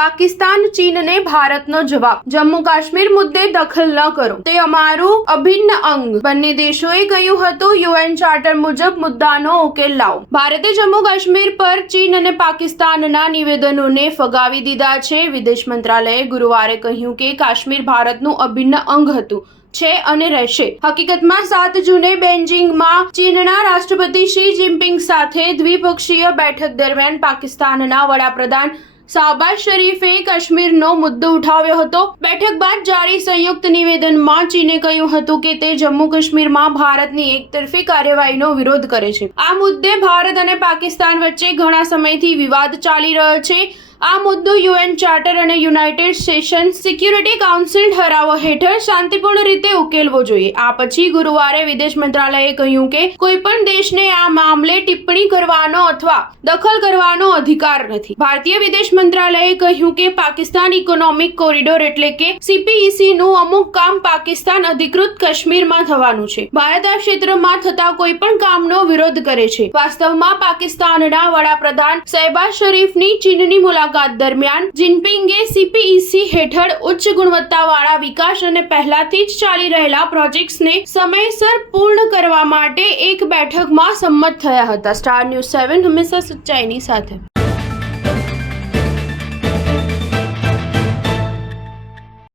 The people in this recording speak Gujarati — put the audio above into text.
પાકિસ્તાન ચીનને ભારતનો જવાબ, જમ્મુ કાશ્મીર મુદ્દે દખલ ન કરો, તે અમારું અભિન્ન અંગ. બંને દેશોએ કહ્યું હતું યુએન ચાર્ટર મુજબ મુદ્દાનો ઉકેલ લાવો. ભારતે જમ્મુ કાશ્મીર પર ચીન અને પાકિસ્તાનના નિવેદનોને ફગાવી દીધા છે. વિદેશ મંત્રાલયે ગુરુવારે કહ્યું કે કાશ્મીર ભારતનું અભિન્ન અંગ હતું, છે અને રહેશે. હકીકતમાં 7 જૂને બેઇજિંગમાં ચીનના રાષ્ટ્રપતિ શી જિનપિંગ સાથે દ્વિપક્ષીય બેઠક દરમિયાન પાકિસ્તાનના વડાપ્રધાન શાહબાઝ શરીફે કાશ્મીરનો મુદ્દો ઉઠાવ્યો હતો. બેઠક બાદ જારી સંયુક્ત નિવેદનમાં ચીને કહ્યું હતું કે તે જમ્મુ કાશ્મીરમાં ભારતની એકતરફી કાર્યવાહીનો વિરોધ કરે છે. આ મુદ્દે ભારત અને પાકિસ્તાન વચ્ચે ઘણા સમયથી વિવાદ ચાલી રહ્યો છે. આ મુદ્દો યુએન ચાર્ટર અને યુનાઇટેડ નેશન્સ સિક્યુરિટી કાઉન્સિલ ઠરાવો હેઠળ શાંતિપૂર્ણ રીતે ઉકેલવો જોઈએ. આ પછી ગુરુવારે વિદેશ મંત્રાલયે કહ્યું કે કોઈ પણ દેશને આ મામલે ટિપ્પણી કરવાનો અથવા દખલ કરવાનો અધિકાર નથી. ભારતીય વિદેશ મંત્રાલયે કહ્યું કે પાકિસ્તાન ઇકોનોમિક કોરિડોર એટલે કે CPEC નું અમુક કામ પાકિસ્તાન અધિકૃત કાશ્મીરમાં થવાનું છે. ભારત આ ક્ષેત્રમાં થતા કોઈ પણ કામનો વિરોધ કરે છે. વાસ્તવમાં પાકિસ્તાનના વડાપ્રધાન શહબાઝ શરીફની ચીનની મુલાકાત દરમિયાન જિનપિંગે CPEC હેઠળ ઉચ્ચ ગુણવત્તાવાળા વિકાસ અને પહેલાથી જ ચાલી રહેલા પ્રોજેક્ટ્સને સમયસર પૂર્ણ કરવા માટે એક બેઠકમાં સંમત થયા હતા. સ્ટાર ન્યૂઝ 7 હંમેશા સચ્ચાઈની સાથે.